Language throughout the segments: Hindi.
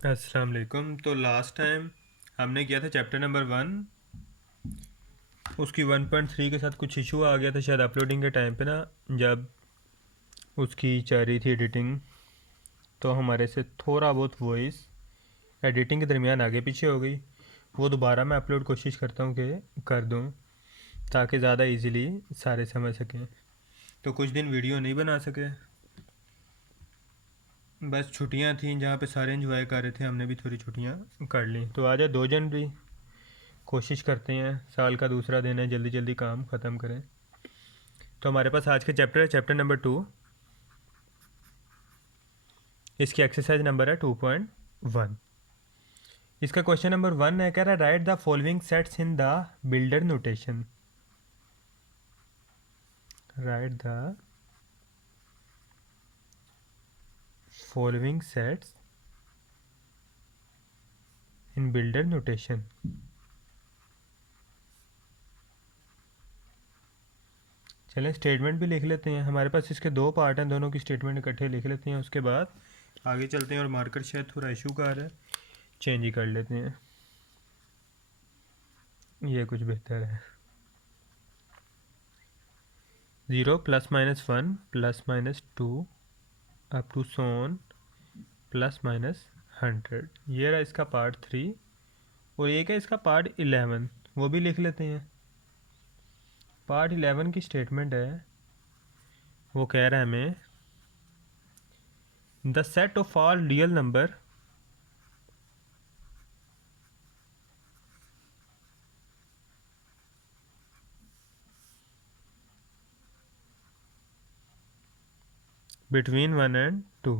अस्सलाम वालेकुम। तो लास्ट टाइम हमने किया था चैप्टर नंबर 1। उसकी 1.3 के साथ कुछ इशू आ गया था शायद अपलोडिंग के टाइम पे ना, जब उसकी चल रही थी एडिटिंग, तो हमारे से थोड़ा बहुत वॉइस एडिटिंग के दरमियान आगे पीछे हो गई। वो दोबारा मैं अपलोड कोशिश करता हूँ कि कर दूँ, ताकि ज़्यादा इजीली सारे समझ सकें। तो कुछ दिन वीडियो नहीं बना सके, बस छुट्टियाँ थीं जहाँ पे सारे एंजॉय कर रहे थे, हमने भी थोड़ी छुट्टियाँ कर ली। तो आज है 2 जनवरी, कोशिश करते हैं, साल का दूसरा दिन है, जल्दी जल्दी काम ख़त्म करें। तो हमारे पास आज के चैप्टर है चैप्टर नंबर 2। इसकी एक्सरसाइज नंबर है 2.1। इसका क्वेश्चन नंबर 1 है, कह रहा है right the following sets in the builder notation. Right the following sets in builder notation. चलें स्टेटमेंट भी लिख लेते हैं, हमारे पास इसके 2 पार्ट हैं, दोनों की स्टेटमेंट इकट्ठे लिख लेते हैं, उसके बाद आगे चलते हैं। और मार्कर शायद थोड़ा इशू कर रहा है, चेंज ही कर लेते हैं, ये कुछ बेहतर है। 0 +-1 +-2 अप टू सोन +-100। ये रहा इसका पार्ट 3। और एक है इसका पार्ट 11, वो भी लिख लेते हैं। पार्ट 11 की स्टेटमेंट है, वो कह रहा है हमें the set of all real number between 1 and 2।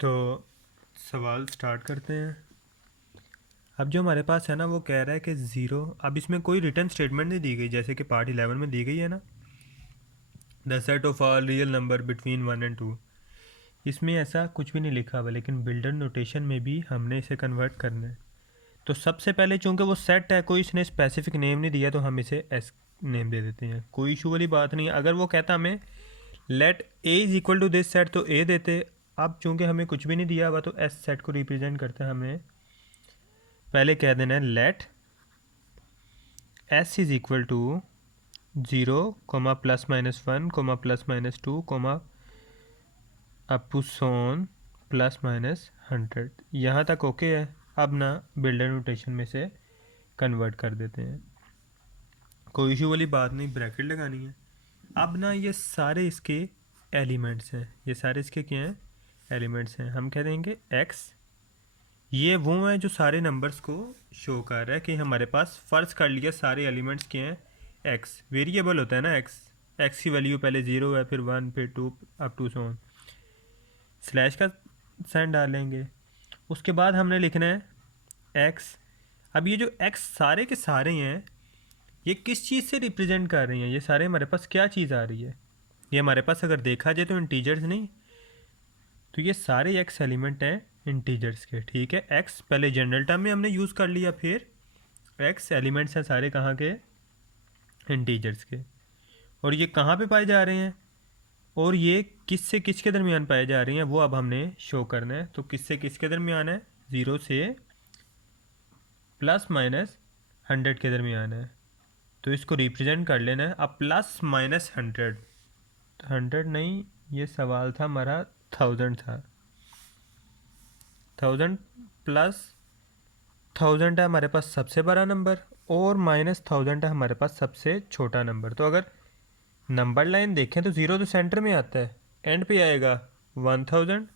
तो सवाल स्टार्ट करते हैं। अब जो हमारे पास है ना, वो कह रहा है कि 0, अब इसमें कोई रिटर्न स्टेटमेंट नहीं दी गई जैसे कि पार्ट 11 में दी गई है ना, the set of all real number between 1 and 2। इसमें ऐसा कुछ भी नहीं लिखा हुआ, लेकिन बिल्डर नोटेशन में भी हमने इसे कन्वर्ट करना है। तो सबसे पहले चूंकि वो सेट है, कोई इसने स्पेसिफिक नेम नहीं दिया, तो हम इसे एस नेम दे देते हैं, कोई इशू वाली बात नहीं है। अगर वो कहता हमें let A is equal to this set, तो ए देते। अब चूंकि हमें कुछ भी नहीं दिया हुआ, तो एस सेट को रिप्रेजेंट करते हैं, हमें पहले कह देना है let S is equal to 0, +-1, +-2, up to सोन +-100। यहाँ तक ओके है। अब ना बिल्डर नोटेशन में से कन्वर्ट कर देते हैं, कोई इशू वाली बात नहीं, ब्रैकेट लगानी है। अब ना ये सारे इसके एलिमेंट्स हैं, ये सारे इसके क्या हैं, एलिमेंट्स हैं। हम कह देंगे एक्स, ये वो हैं जो सारे नंबर्स को शो कर रहा है कि हमारे पास फ़र्ज़ कर लिया सारे एलिमेंट्स के हैं एक्स। वेरिएबल होता है ना एक्स, एक्स की वैल्यू पहले 0 है, फिर 1, फिर 2, up to so on. Slash का साइन डालेंगे, उसके बाद हमने लिखना है एक्स। अब ये जो एक्स सारे के सारे हैं, ये किस चीज़ से रिप्रेजेंट कर रही हैं, ये सारे हमारे पास क्या चीज़ आ रही है, ये हमारे पास अगर देखा जाए तो इंटीजर्स नहीं, तो ये सारे एक्स एलिमेंट हैं इंटीजर्स के। ठीक है, एक्स पहले जनरल टर्म में हमने यूज़ कर लिया, फिर एक्स एलिमेंट्स हैं सारे कहाँ के, इंटीजर्स के। और ये कहाँ पे पाए जा रहे हैं, और ये किस से किस के दरमियान पाए जा रही हैं, वो अब हमने शो करना है। तो किस से किस के दरमियान है, 0 से +-100 के दरमियान है, तो इसको रिप्रेजेंट कर लेना है। अब +-100, 100 नहीं, ये सवाल था हमारा 1000 था, 1000 प्लस 1000 है हमारे पास सबसे बड़ा नंबर, और -1000 है हमारे पास सबसे छोटा नंबर। तो अगर नंबर लाइन देखें तो 0 तो सेंटर में आता है, एंड पे आएगा 1000,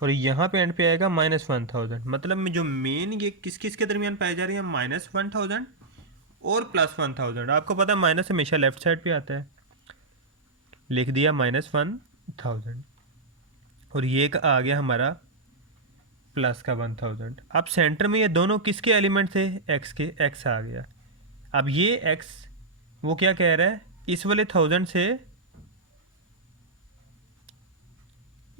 और यहाँ पे एंड पे आएगा -1000। मतलब में जो मेन ये किस किस के दरमियान पाई जा रही है, -1000 और +1000। आपको पता है माइनस हमेशा लेफ्ट साइड पे आता है, लिख दिया -1000, और ये आ गया हमारा प्लस का 1000। अब सेंटर में ये दोनों किसके एलिमेंट थे, एक्स के, एक्स आ गया। अब ये एक्स वो क्या कह रहा है, इस वाले 1000 से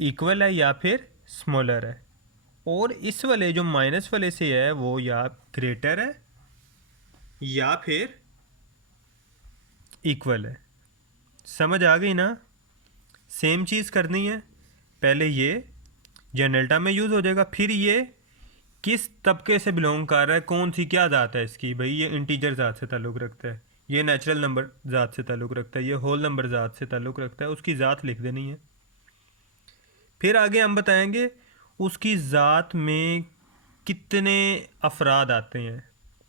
इक्वल है या फिर स्मॉलर है, और इस वाले जो माइनस वाले से है वो या ग्रेटर है या फिर इक्वल है। समझ आ गई ना? सेम चीज़ करनी है, पहले ये जनरेटा में यूज़ हो जाएगा, फिर ये किस तबके से बिलोंग कर रहा है, कौन सी क्या ज़ात है इसकी, भाई ये इंटीजर ज़ात से ताल्लुक़ रखता है, ये नेचुरल नंबर ज़ात से ताल्लुक़ रखता है, ये होल नंबर ज़ात से ताल्लुक़ रखता है, उसकी ज़ात लिख देनी है। फिर आगे हम बताएंगे उसकी ज़ात में कितने अफराद आते हैं।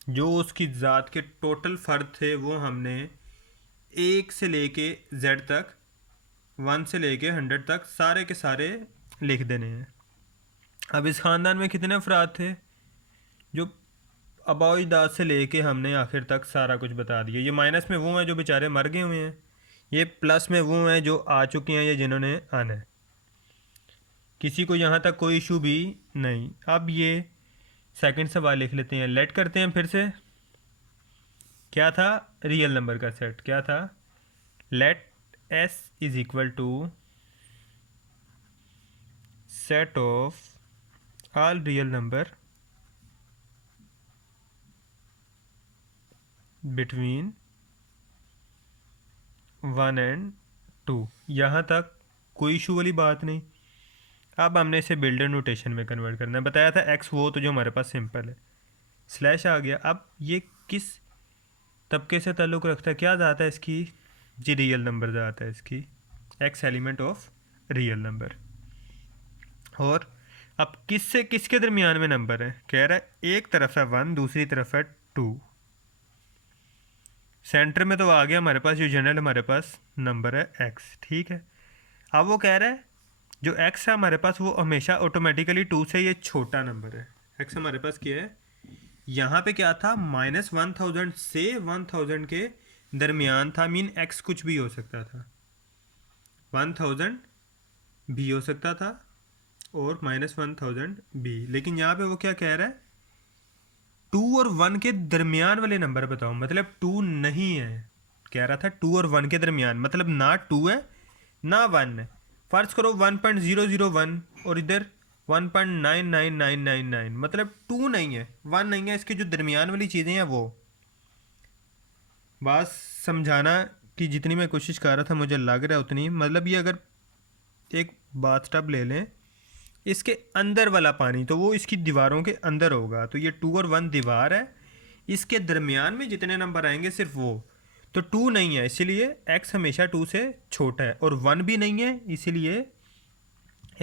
जो उसकी ज़ात के टोटल फ़र्द थे वो हमने 1 से लेके Z तक, 1 से लेके 100 तक सारे के सारे लिख देने हैं। अब इस ख़ानदान में कितने अफराद थे, जो अबाइदाद से लेके हमने आखिर तक सारा कुछ बता दिया। ये माइनस में वो हैं जो बेचारे मर गए हुए हैं, ये प्लस में वो हैं जो आ चुके हैं या जिन्होंने आना है। किसी को यहाँ तक कोई इशू भी नहीं। अब ये सेकंड सवाल लिख लेते हैं, लेट करते हैं फिर से। क्या था? रियल नंबर का सेट। क्या था? Let S is equal to set of all real number between 1 and 2। यहाँ तक कोई इशू वाली बात नहीं। अब हमने इसे बिल्डर नोटेशन में कन्वर्ट करना है। बताया था एक्स वो तो जो हमारे पास सिंपल है, स्लैश आ गया। अब ये किस तबके से ताल्लुक़ रखता है, क्या ज़ात है इसकी? जी रियल नंबर ज़ात है इसकी, x element of real number. और अब किससे किसके दरमियान में नंबर है? कह रहा है एक तरफ है 1, दूसरी तरफ है 2। सेंटर में तो आ गया हमारे पास जो जनरल हमारे पास नंबर है x, ठीक है। अब वो कह रहा है जो x है हमारे पास वो हमेशा ऑटोमेटिकली 2 से ये छोटा नंबर है। x हमारे पास क्या है? यहाँ पे क्या था? -1000 से 1000 के दरमियान था, मीन x कुछ भी हो सकता था, 1000 भी हो सकता था और -1000 भी। लेकिन यहाँ पे वो क्या कह रहा है? 2 और 1 के दरमियान वाले नंबर बताओ, मतलब 2 नहीं है। कह रहा था 2 और 1 के दरमियान, मतलब ना 2 है ना 1 है। फ़र्ज़ करो 1.001 और इधर 1.99999, मतलब 2 नहीं है 1 नहीं है, इसके जो दरमियान वाली चीज़ें हैं वो। बात समझाना कि जितनी मैं कोशिश कर रहा था मुझे लग रहा है उतनी, मतलब ये अगर एक बाथटब ले लें, इसके अंदर वाला पानी तो वो इसकी दीवारों के अंदर होगा, तो ये 2 और 1 दीवार है, इसके दरमियान में जितने नंबर आएंगे सिर्फ वो। तो 2 नहीं है इसीलिए x हमेशा 2 से छोटा है, और 1 भी नहीं है इसीलिए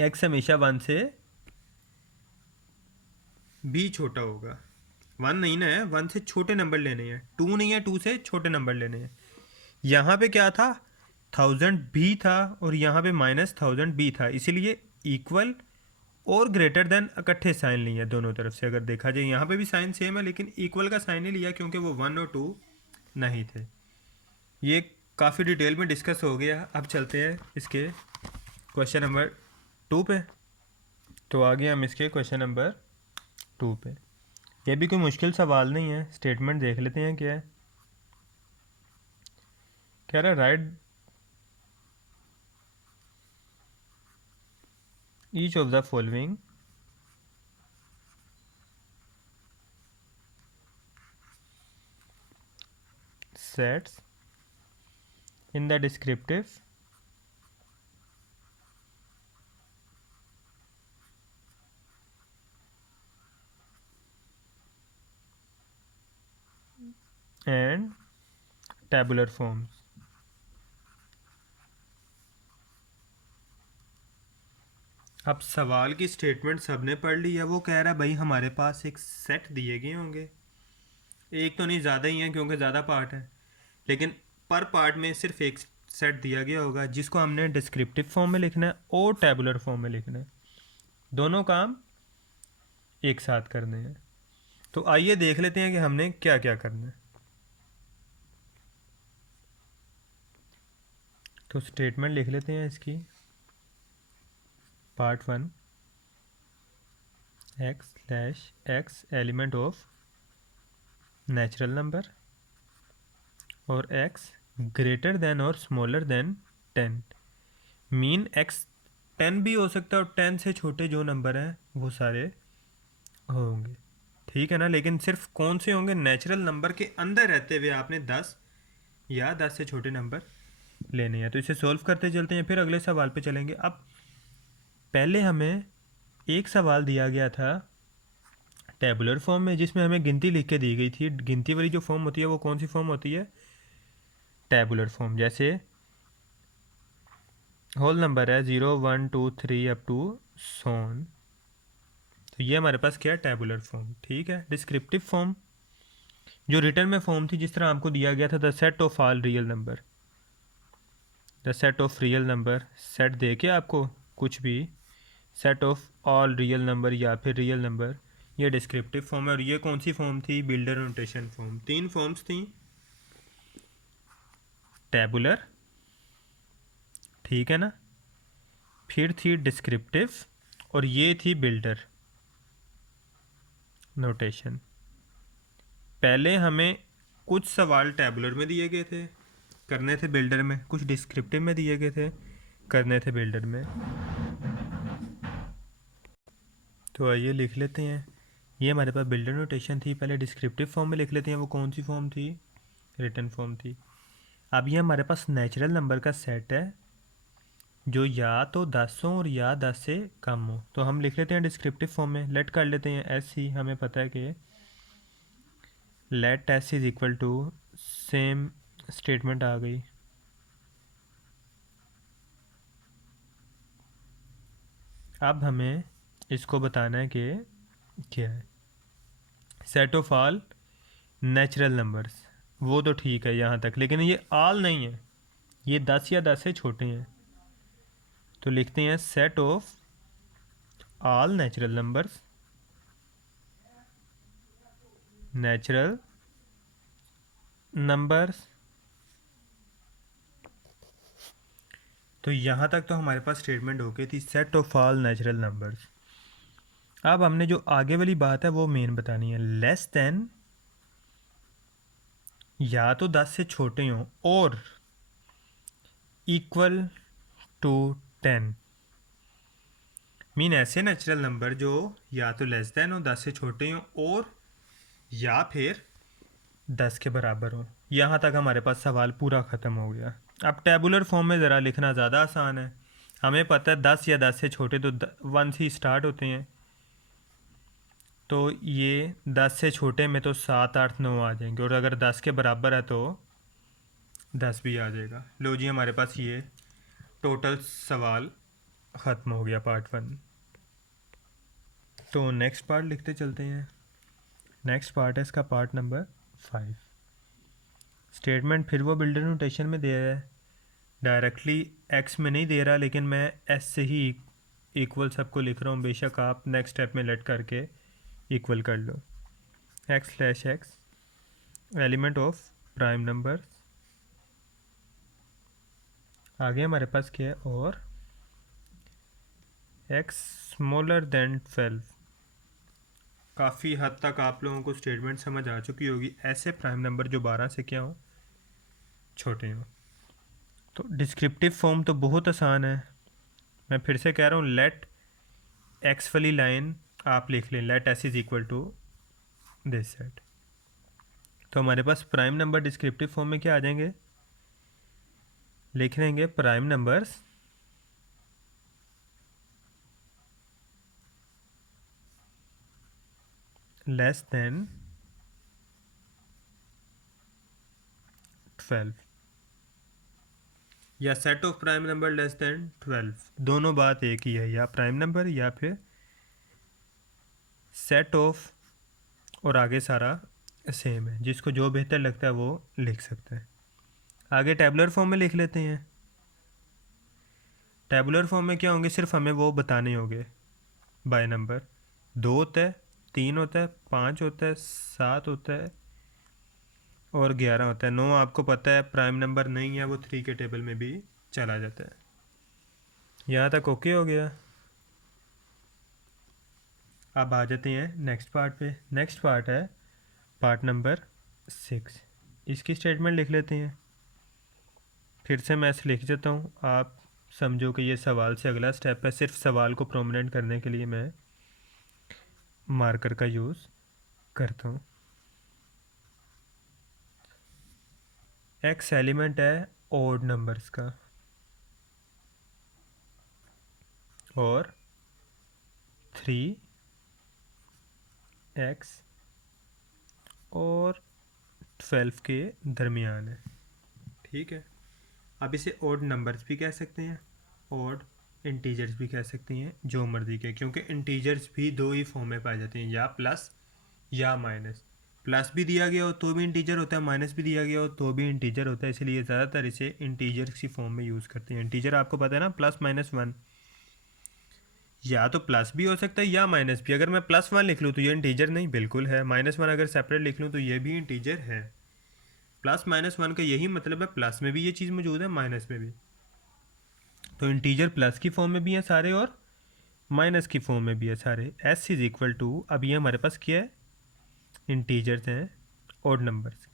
x हमेशा 1 से भी छोटा होगा। 1 नहीं ना है, 1 से छोटे नंबर लेने हैं। 2 नहीं है, 2 से छोटे नंबर लेने हैं। यहाँ पे क्या था? 1000 भी था और यहाँ पे -1000 भी था, इसीलिए इक्वल और ग्रेटर देन इकट्ठे साइन लिए हैं दोनों तरफ से। अगर देखा जाए यहाँ पे भी साइन सेम है, लेकिन इक्वल का साइन नहीं लिया क्योंकि वो 1 और 2 नहीं थे। ये काफ़ी डिटेल में डिस्कस हो गया। अब चलते हैं इसके क्वेश्चन नंबर 2 पे। तो आगे हम इसके क्वेश्चन नंबर 2 पे। ये भी कोई मुश्किल सवाल नहीं है, स्टेटमेंट देख लेते हैं क्या है। कह रहा है right each of the following sets in the descriptive and tabular forms। अब सवाल की स्टेटमेंट सबने पढ़ ली है। वो कह रहा है भाई हमारे पास एक सेट दिए गए होंगे, एक तो नहीं ज़्यादा ही है क्योंकि ज़्यादा पार्ट है, लेकिन पर पार्ट में सिर्फ एक सेट दिया गया होगा जिसको हमने डिस्क्रिप्टिव फॉर्म में लिखना है और टैबुलर फॉर्म में लिखना है। दोनों काम एक साथ करने हैं। तो आइए देख लेते हैं कि हमने क्या क्या करना है। तो स्टेटमेंट लिख लेते हैं इसकी। Part 1 x/x element of natural number और x ग्रेटर देन और स्मॉलर देन 10, मीन x 10 भी हो सकता है और 10 से छोटे जो नंबर हैं वो सारे होंगे, ठीक है ना। लेकिन सिर्फ कौन से होंगे? नेचुरल नंबर के अंदर रहते हुए आपने 10 या 10 से छोटे नंबर लेने हैं। तो इसे सॉल्व करते चलते हैं, फिर अगले सवाल पे चलेंगे। अब पहले हमें एक सवाल दिया गया था टेबुलर फॉर्म में, जिसमें हमें गिनती लिख के दी गई थी। गिनती वाली जो फॉर्म होती है वो कौन सी फॉर्म होती है? Tabular form. जैसे होल नंबर है 0 1 2 3 अप टू सोन, तो ये हमारे पास क्या है? Tabular form. ठीक है। डिस्क्रिप्टिव फॉर्म जो रिटर्न में फॉर्म थी, जिस तरह हमको दिया गया था the set of all real number, the set of real number, set दे के आपको कुछ भी, set of all real number या फिर रियल नंबर, ये डिस्क्रिप्टिव फॉर्म है। और ये कौन सी फॉर्म थी? Builder notation form. तीन फॉर्म्स थी, टेबुलर, ठीक है ना, फिर थी डिस्क्रिप्टिव, और ये थी बिल्डर नोटेशन। पहले हमें कुछ सवाल टेबुलर में दिए गए थे, करने थे बिल्डर में, कुछ डिस्क्रिप्टिव में दिए गए थे, करने थे बिल्डर में। तो आइए लिख लेते हैं। ये हमारे पास बिल्डर नोटेशन थी, पहले डिस्क्रिप्टिव फॉर्म में लिख लेते हैं। वो कौन सी फॉर्म थी? रिटर्न फॉर्म थी। अब ये हमारे पास नेचुरल नंबर का सेट है जो या तो 10 हो और या 10 से कम हो। तो हम लिख लेते हैं डिस्क्रिप्टिव फॉर्म में, लेट कर लेते हैं एस ही। हमें पता है कि let S is equal to, same statement आ गई। अब हमें इसको बताना है कि क्या है। Set of all natural numbers, वो तो ठीक है यहाँ तक, लेकिन ये ऑल नहीं है, ये 10 या 10 से छोटे हैं। तो लिखते हैं set of all natural numbers, natural numbers. तो यहाँ तक तो हमारे पास स्टेटमेंट हो गई थी, set of all natural numbers. अब हमने जो आगे वाली बात है वो मेन बतानी है। लेस देन, या तो 10 से छोटे हों, और इक्वल टू 10। मीन ऐसे नेचुरल नंबर जो या तो लेस देन हो, 10 से छोटे हों, और या फिर 10 के बराबर हो। यहाँ तक हमारे पास सवाल पूरा ख़त्म हो गया। अब टेबुलर फॉर्म में ज़रा लिखना ज़्यादा आसान है। हमें पता है 10 या 10 से छोटे तो 1 से ही स्टार्ट होते हैं। तो ये 10 से छोटे में तो 7 8 9 आ जाएंगे, और अगर 10 के बराबर है तो 10 भी आ जाएगा। लो जी, हमारे पास ये टोटल सवाल ख़त्म हो गया, पार्ट 1। तो नेक्स्ट पार्ट लिखते चलते हैं। नेक्स्ट पार्ट है इसका पार्ट नंबर 5। स्टेटमेंट फिर वो बिल्डर नोटेशन में दे रहा है, डायरेक्टली एक्स में नहीं दे रहा, लेकिन मैं एस से ही इक्वल सबको लिख रहा हूँ। बेशक आप नेक्स्ट स्टेप में लेट करके इक्वल कर लो। X slash X element of prime number. आगे हमारे पास क्या है? और एक्स स्मॉलर देन 12। काफ़ी हद तक आप लोगों को स्टेटमेंट समझ आ चुकी होगी। ऐसे प्राइम नंबर जो 12 से क्या हो, छोटे हों। तो डिस्क्रिप्टिव फॉर्म तो बहुत आसान है। मैं फिर से कह रहा हूँ, लेट एक्स वाली लाइन आप लिख लें, let S is equal to this set. तो हमारे पास प्राइम नंबर डिस्क्रिप्टिव फॉर्म में क्या आ जाएंगे? लिख लेंगे प्राइम नंबर्स लेस देन 12, या set of prime number less than 12। दोनों बात एक ही है, या प्राइम नंबर या फिर सेट ऑफ, और आगे सारा सेम है। जिसको जो बेहतर लगता है वो लिख सकते हैं। आगे टेबुलर फॉर्म में लिख लेते हैं। टेबुलर फॉर्म में क्या होंगे? सिर्फ हमें वो बताने होंगे बाय नंबर। 2 होता है, 3 होता है, 5 होता है, 7 होता है, और 11 होता है। 9 आपको पता है प्राइम नंबर नहीं है, वो 3 के टेबल में भी चला जाता है। यहाँ तक ओके हो गया। अब आ जाते हैं नेक्स्ट पार्ट पे। नेक्स्ट पार्ट है पार्ट नंबर 6। इसकी स्टेटमेंट लिख लेते हैं। फिर से मैं ऐसे लिख देता हूँ, आप समझो कि ये सवाल से अगला स्टेप है। सिर्फ सवाल को प्रोमिनेंट करने के लिए मैं मार्कर का यूज़ करता हूँ। एक्स एलिमेंट है ओड नंबर्स का, और 3x और 12 के दरमियान है। ठीक है, अब इसे ओड नंबर्स भी कह सकते हैं, ओड इंटीजर्स भी कह सकते हैं, जो मर्जी के, क्योंकि इंटीजर्स भी दो ही फॉर्म में पाए जाते हैं, या प्लस या माइनस। प्लस भी दिया गया हो तो भी इंटीजर होता है, माइनस भी दिया गया हो तो भी इंटीजर होता है, इसलिए ज़्यादातर इसे इंटीजर्स की फॉर्म में यूज़ करते हैं। इंटीजर आपको पता है ना, +-1, या तो प्लस भी हो सकता है या माइनस भी। अगर मैं +1 लिख लूँ तो ये इंटीजर नहीं, बिल्कुल है। -1 अगर सेपरेट लिख लूँ तो ये भी इंटीजर है। +-1 का यही मतलब है, प्लस में भी ये चीज़ मौजूद है, माइनस में भी। तो इंटीजर प्लस की फॉर्म में भी है सारे और माइनस की फॉर्म में भी है सारे। s इज़ इक्वल टू, अब ये हमारे पास क्या है, इंटीजर्स हैं, ओड नंबर्स।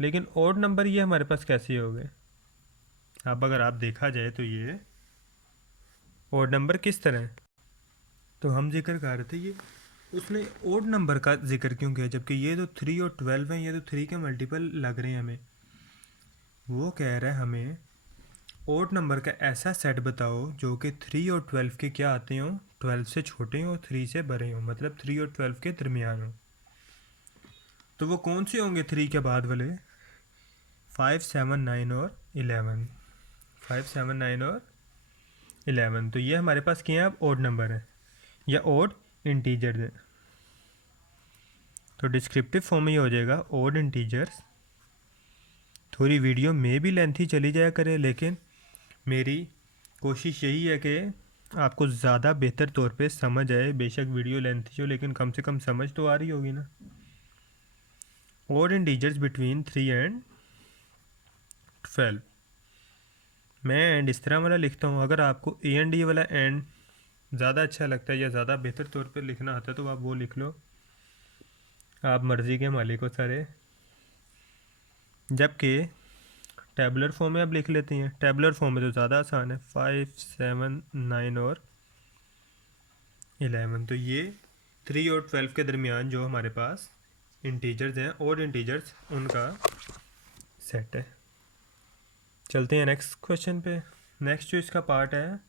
लेकिन ओड नंबर ये हमारे पास कैसे हो गए? अब अगर आप देखा जाए तो ये ओड नंबर किस तरह है, तो हम जिक्र कर रहे थे ये, उसने ओड नंबर का जिक्र क्यों किया, जबकि ये तो 3 और 12 हैं, ये तो 3 के मल्टीपल लग रहे हैं हमें। वो कह रहा है हमें ओड नंबर का ऐसा सेट बताओ जो कि 3 और 12 के क्या आते हों, 12 से छोटे हों और 3 से बड़े हों, मतलब 3 और 12 के दरमियान हों। तो वो कौन से होंगे 3 के बाद वाले? 5, 7, 9 और 11। 5, 7, 9 और 11, तो ये हमारे पास क्या है, अब ओड नंबर है या ओड इंटीजर है। तो डिस्क्रिप्टिव फॉर्म में ये हो जाएगा ओड इंटीजर्स। थोड़ी वीडियो में भी लेंथी चली जाया करे, लेकिन मेरी कोशिश यही है कि आपको ज़्यादा बेहतर तौर पे समझ आए। बेशक वीडियो लेंथी हो, लेकिन कम से कम समझ तो आ रही होगी ना। Odd integers between 3 and 12। मैं एंड इस तरह वाला लिखता हूँ। अगर आपको ए एंड डी वाला एंड ज़्यादा अच्छा लगता है या ज़्यादा बेहतर तौर पे लिखना आता है तो आप वो लिख लो, आप मर्ज़ी के मालिक हो सारे। जबकि टैबुलर फॉर्म में आप लिख लेते हैं, टैबुलर फॉर्म में तो ज़्यादा आसान है, 5, 7, 9 और 11। तो ये 3 और 12 के दरमियान जो हमारे पास इंटीजर्स हैं, और इंटीजर्स उनका सेट है। चलते हैं नेक्स्ट क्वेश्चन पे। नेक्स्ट जो इसका पार्ट है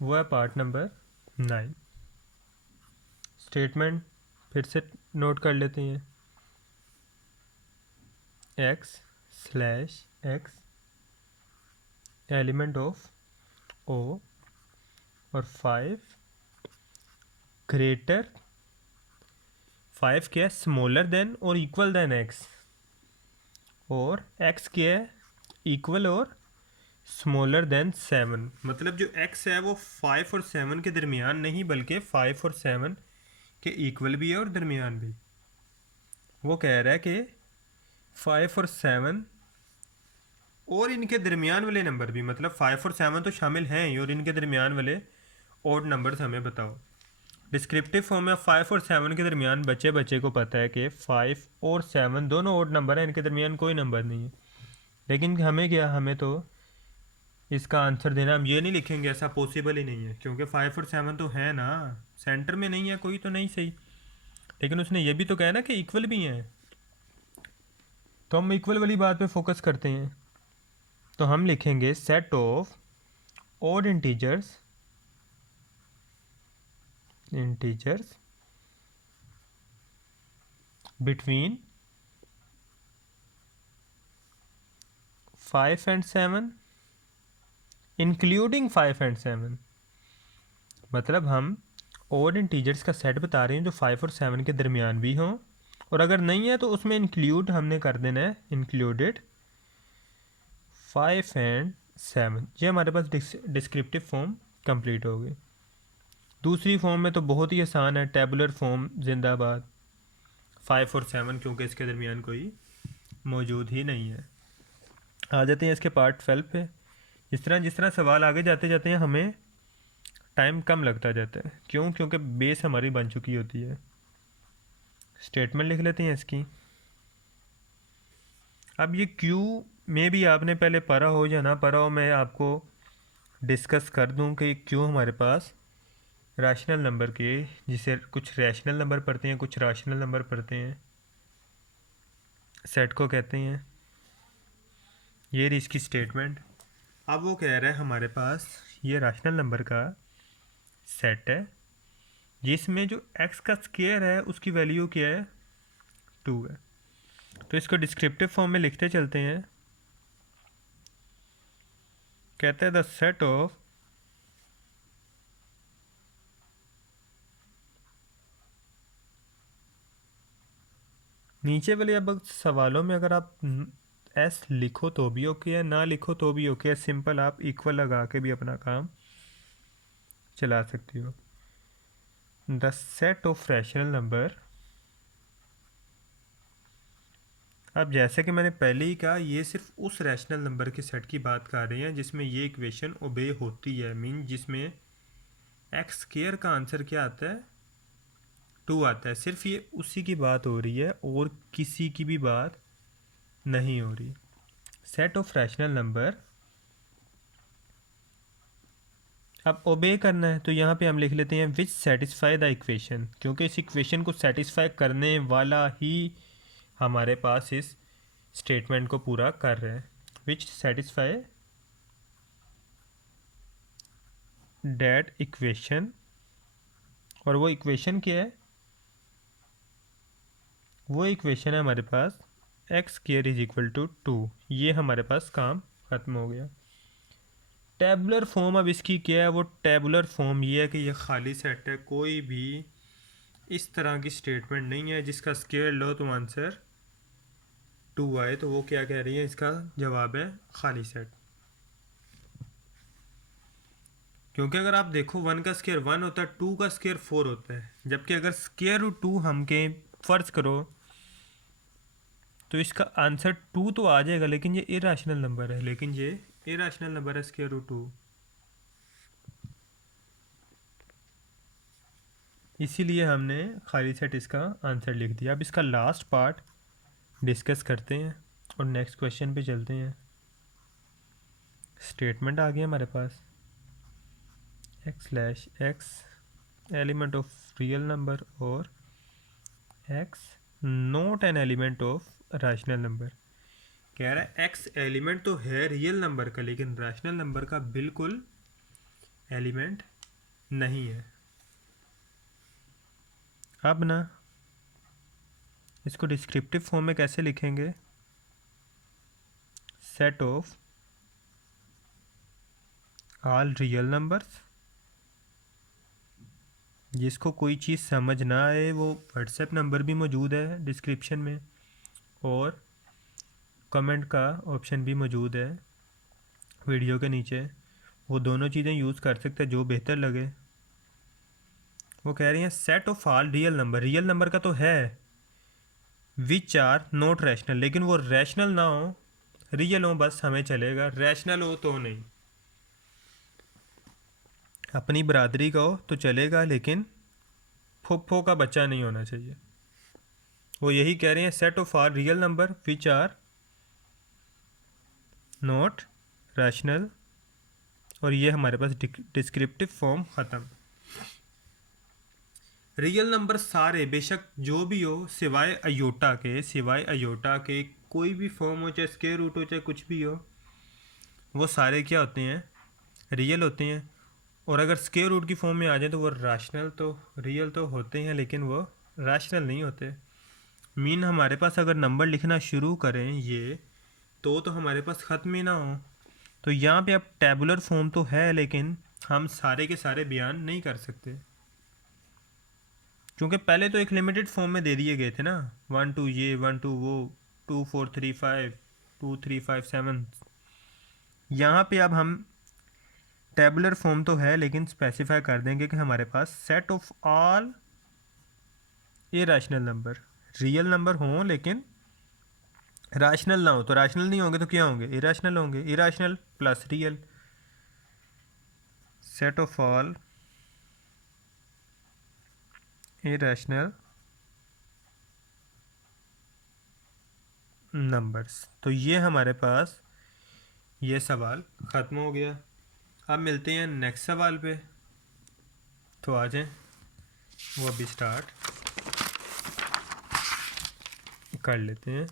वो है पार्ट नंबर 9। स्टेटमेंट फिर से नोट कर लेते हैं, x/x एलिमेंट ऑफ o और 5 ग्रेटर, 5 क्या है, स्मॉलर देन और इक्वल देन x, और x क्या है, इक्वल और स्मॉलर देन 7। मतलब जो x है वो 5 और 7 के दरमियान नहीं, बल्कि 5 और 7 के इक्वल भी है और दरमियान भी। वो कह रहा है कि 5 और 7 और इनके दरमियान वाले नंबर भी, मतलब 5 और 7 तो शामिल हैं ही, और इनके दरमियान वाले ओड नंबर्स हमें बताओ। डिस्क्रिप्टिव फॉर्म में 5 और 7 के दरमियान बच्चे बच्चे को पता है कि 5 और 7 दोनों ओड नंबर हैं, इनके दरमियान कोई नंबर नहीं है। लेकिन हमें क्या, हमें तो इसका आंसर देना, हम ये नहीं लिखेंगे, ऐसा पॉसिबल ही नहीं है, क्योंकि 5 और 7 तो है ना, सेंटर में नहीं है कोई तो नहीं सही। लेकिन उसने ये भी तो कहा ना कि इक्वल भी हैं, तो हम इक्वल वाली बात पे फोकस करते हैं। तो हम लिखेंगे set of odd integers between 5 and 7 including 5 and 7। मतलब हम ओड इंटीजर्स का सेट बता रहे हैं जो 5 और 7 के दरमियान भी हों, और अगर नहीं है तो उसमें इंक्लूड हमने कर देना है, इंक्लूडेड 5 एंड 7। ये हमारे पास डिस्क्रिप्टिव फॉर्म कंप्लीट हो गई। दूसरी फॉर्म में तो बहुत ही आसान है, टेबुलर फॉर्म जिंदाबाद, 5 और 7 क्योंकि इसके दरमियान कोई मौजूद ही नहीं है। आ जाते हैं इसके पार्ट 12 पे। जिस तरह सवाल आगे जाते जाते हैं हमें टाइम कम लगता जाता है, क्यों? क्योंकि बेस हमारी बन चुकी होती है। स्टेटमेंट लिख लेते हैं इसकी। अब ये क्यू में भी आपने पहले पढ़ा हो या ना पढ़ा हो, मैं आपको डिस्कस कर दूं कि क्यों हमारे पास रैशनल नंबर के, जिसे कुछ रैशनल नंबर पढ़ते हैं, कुछ राशनल नंबर पढ़ते हैं, सेट को कहते हैं। ये रही इसकी स्टेटमेंट। अब वो कह रहा है हमारे पास ये रैशनल नंबर का सेट है जिसमें जो एक्स का स्क्वायर है उसकी वैल्यू क्या है, 2 है। तो इसको डिस्क्रिप्टिव फॉर्म में लिखते चलते हैं। कहते हैं द सेट ऑफ नीचे वाले अब सवालों में अगर आप एस लिखो तो भी ओके है, ना लिखो तो भी ओके है, सिंपल आप इक्वल लगा के भी अपना काम चला सकती हो। The set of rational number. अब जैसे कि मैंने पहले ही कहा, ये सिर्फ उस रैशनल नंबर के सेट की बात कर रहे हैं जिसमें ये इक्वेशन ओबे होती है, मीन जिसमें एक्स स्क्वायर का आंसर क्या आता है, 2 आता है। सिर्फ ये उसी की बात हो रही है और किसी की भी बात नहीं हो रही। Set of rational number. अब ओबे करना है तो यहाँ पे हम लिख लेते हैं विच सेटिस्फाई द इक्वेशन, क्योंकि इस इक्वेशन को सेटिस्फाई करने वाला ही हमारे पास इस स्टेटमेंट को पूरा कर रहे हैं। विच सेटिस्फाई दैट इक्वेशन, और वो इक्वेशन क्या है, वो इक्वेशन है हमारे पास X square is equal to 2। ये हमारे पास काम ख़त्म हो गया। टेबुलर फॉर्म अब इसकी क्या है, वो टेबुलर फॉर्म ये है कि ये खाली सेट है, कोई भी इस तरह की स्टेटमेंट नहीं है जिसका स्क्वायर लो तो आंसर 2 आए। तो वो क्या कह रही है, इसका जवाब है खाली सेट। क्योंकि अगर आप देखो 1 का स्क्वायर 1 होता है, 2 का स्क्वायर 4 होता है, जबकि अगर स्क्वायर रूट 2 हम के फ़र्ज़ करो तो इसका आंसर 2 तो आ जाएगा, लेकिन ये इरेशनल नंबर है, लेकिन ये इरेशनल नंबर है स्क्वायर रूट 2, इसीलिए हमने खाली सेट इसका आंसर लिख दिया। अब इसका लास्ट पार्ट डिस्कस करते हैं और नेक्स्ट क्वेश्चन पे चलते हैं। स्टेटमेंट आ गया हमारे पास, x/x element of real number और x not an element of rational number. कह रहा है x एलिमेंट तो है रियल नंबर का, लेकिन रैशनल नंबर का बिल्कुल एलिमेंट नहीं है। अब ना इसको डिस्क्रिप्टिव फॉर्म में कैसे लिखेंगे, set of all real numbers. जिसको कोई चीज़ समझ ना आए वो व्हाट्सएप नंबर भी मौजूद है डिस्क्रिप्शन में, और कमेंट का ऑप्शन भी मौजूद है वीडियो के नीचे, वो दोनों चीज़ें यूज़ कर सकते हैं जो बेहतर लगे। वो कह रही हैं set of all real number, real number का तो है विच आर नॉट रैशनल, लेकिन वो रैशनल ना हो, रियल हो बस हमें चलेगा, रैशनल हो तो नहीं। अपनी बरादरी का हो तो चलेगा, लेकिन फुफ्फो का बच्चा नहीं होना चाहिए। वो यही कह रहे हैं set of R real number which are not rational, और ये हमारे पास डिस्क्रिप्टिव फॉर्म ख़त्म। रियल नंबर सारे बेशक जो भी हो सिवाय अयोटा के, सिवाय अयोटा के कोई भी फॉर्म हो, चाहे स्क्वायर रूट हो, चाहे कुछ भी हो, वो सारे क्या होते हैं, रियल होते हैं। और अगर स्क्वायर रूट की फॉर्म में आ जाए तो वो रैशनल तो रियल तो होते हैं, लेकिन वो रैशनल नहीं होते। मीन हमारे पास अगर नंबर लिखना शुरू करें ये तो हमारे पास ख़त्म ही ना हो। तो यहाँ पे अब टेबुलर फॉर्म तो है, लेकिन हम सारे के सारे बयान नहीं कर सकते, क्योंकि पहले तो एक लिमिटेड फॉर्म में दे दिए गए थे ना, 1 2 ये 1 2 वो 2 4 3 5 2 3 5 7। यहाँ पे अब हम टेबुलर फॉर्म तो है, लेकिन स्पेसिफाई कर देंगे कि हमारे पास set of all irrational number, real number हों लेकिन रैशनल ना हो। तो रैशनल नहीं होंगे तो क्या होंगे, इरेशनल होंगे, irrational plus real. Set of all irrational numbers. तो ये हमारे पास ये सवाल ख़त्म हो गया। अब मिलते हैं नेक्स्ट सवाल पे, तो आ जाएं, वो अभी स्टार्ट कर लेते हैं।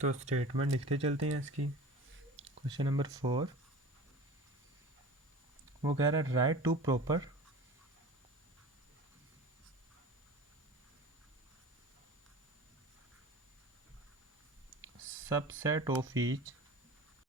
तो स्टेटमेंट लिखते चलते हैं इसकी। क्वेश्चन नंबर 4, वो कह रहा है write two proper subset of each